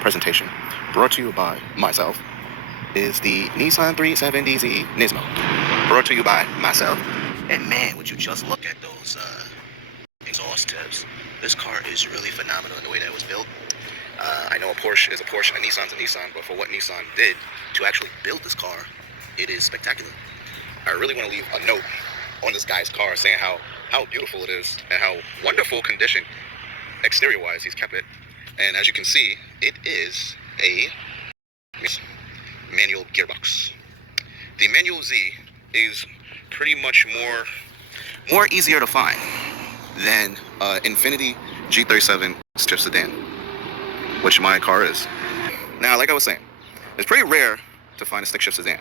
presentation, brought to you by myself, is the Nissan 370Z Nismo. Brought to you by myself. And man, would you just look at those exhaust tips. This car is really phenomenal in the way that it was built. I know a Porsche is a Porsche, a Nissan's a Nissan, but for what Nissan did to actually build this car, it is spectacular. I really want to leave a note on this guy's car saying how beautiful it is and how wonderful condition exterior-wise he's kept it. And as you can see, it is a manual gearbox. The manual Z is pretty much more easier to find than Infiniti G37 strip sedan, which my car is. Now, like I was saying, it's pretty rare to find a stick shift sedan.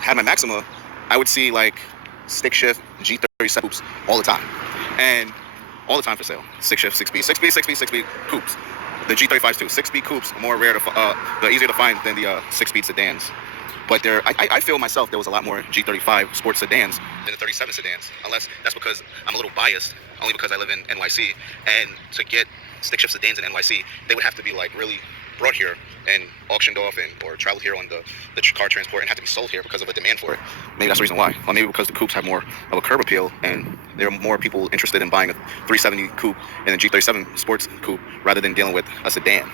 Had my Maxima, I would see like stick shift G37 coupes all the time, and all the time for sale. Stick shift 6-speed coupes. The G35s too. 6-speed coupes more rare they're easier to find than the 6-speed sedans. But I feel myself there was a lot more G35 sports sedans than the 37 sedans, unless that's because I'm a little biased, only because I live in NYC, and to get stick shift sedans in NYC, they would have to be like really brought here and auctioned off or traveled here on the car transport and have to be sold here because of a demand for it. Maybe that's the reason why. Or maybe because the coupes have more of a curb appeal and there are more people interested in buying a 370 coupe and a G37 sports coupe rather than dealing with a sedan.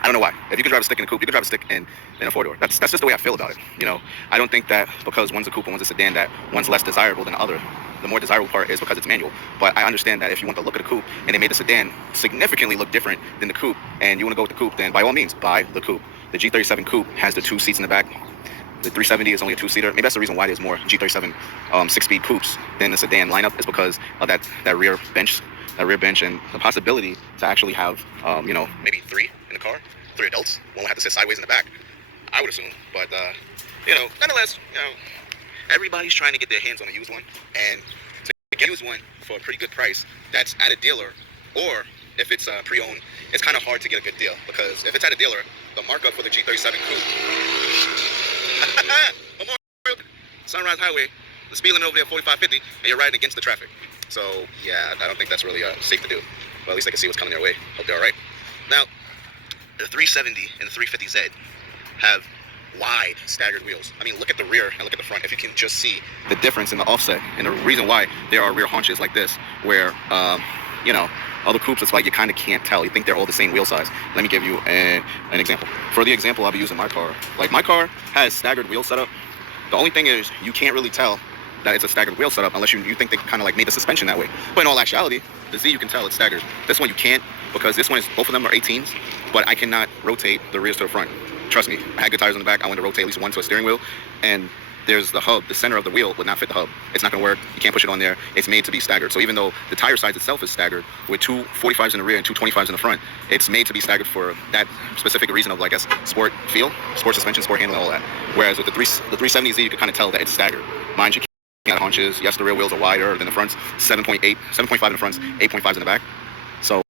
I don't know why. If you can drive a stick in a coupe, you can drive a stick in a four-door. That's just the way I feel about it. You know, I don't think that because one's a coupe and one's a sedan that one's less desirable than the other. The more desirable part is because it's manual. But I understand that if you want to look at a coupe and they made the sedan significantly look different than the coupe, and you want to go with the coupe, then by all means, buy the coupe. The G37 coupe has the 2 seats in the back. The 370 is only a 2-seater. Maybe that's the reason why there's more G37 6-speed coupes than the sedan lineup, is because of that rear bench. That rear bench and the possibility to actually have, maybe 3 in the car. 3 adults. One will have to sit sideways in the back, I would assume. But, nonetheless, everybody's trying to get their hands on a used one. And to get a used one for a pretty good price that's at a dealer, or if it's pre-owned, it's kind of hard to get a good deal. Because if it's at a dealer, the markup for the G37 coupe, Sunrise Highway, the speed limit over there 45-50, and you're riding against the traffic. So, yeah, I don't think that's really safe to do. Well, at least I can see what's coming their way. Hope they're all right. Now, the 370 and the 350Z have wide staggered wheels. I mean, look at the rear and look at the front. If you can just see the difference in the offset and the reason why there are rear haunches like this, where, other coupes, it's like you kind of can't tell. You think they're all the same wheel size. Let me give you an example. For the example I'll be using my car. Like, my car has staggered wheel setup. The only thing is you can't really tell that it's a staggered wheel setup unless you think they kind of like made the suspension that way. But in all actuality, the Z, you can tell it's staggered. This one you can't, because this one is, both of them are 18s, but I cannot rotate the rears to the front. Trust me, I had good tires on the back. I wanted to rotate at least one to a steering wheel, and there's the hub, the center of the wheel would not fit the hub. It's not gonna work. You can't push it on there. It's made to be staggered. So even though the tire size itself is staggered with 2 45s in the rear and 2 25s in the front, it's made to be staggered for that specific reason of, like, I guess, sport feel, sport suspension, sport handling, all that. Whereas with the 370Z, you can kind of tell that it's staggered. Mind you, can't haunches. Yes, the rear wheels are wider than the fronts. 7.5 in the fronts, 8.5s in the back. So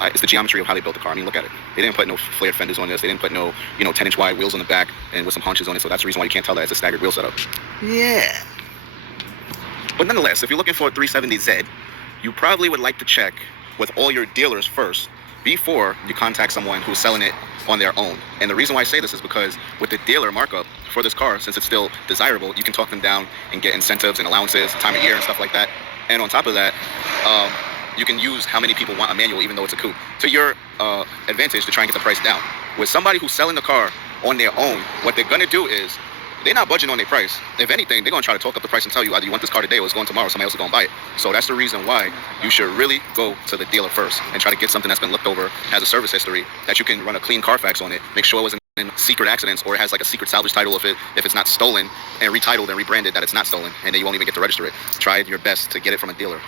it's the geometry of how they built the car. I mean, look at it. They didn't put no flared fenders on this. They didn't put no, 10-inch wide wheels on the back and with some haunches on it. So that's the reason why you can't tell that it's a staggered wheel setup. Yeah. But nonetheless, if you're looking for a 370Z, you probably would like to check with all your dealers first before you contact someone who's selling it on their own. And the reason why I say this is because with the dealer markup for this car, since it's still desirable, you can talk them down and get incentives and allowances, time of year and stuff like that. And on top of that, you can use how many people want a manual, even though it's a coupe, to your advantage to try and get the price down. With somebody who's selling the car on their own, what they're gonna do is they're not budging on their price. If anything, they're gonna try to talk up the price and tell you either you want this car today or it's going tomorrow, somebody else is gonna buy it. So that's the reason why you should really go to the dealer first and try to get something that's been looked over, has a service history, that you can run a clean Carfax on it, make sure it wasn't in secret accidents, or it has like a secret salvage title if it's not stolen, and retitled and rebranded that it's not stolen, and then you won't even get to register it. Try your best to get it from a dealer.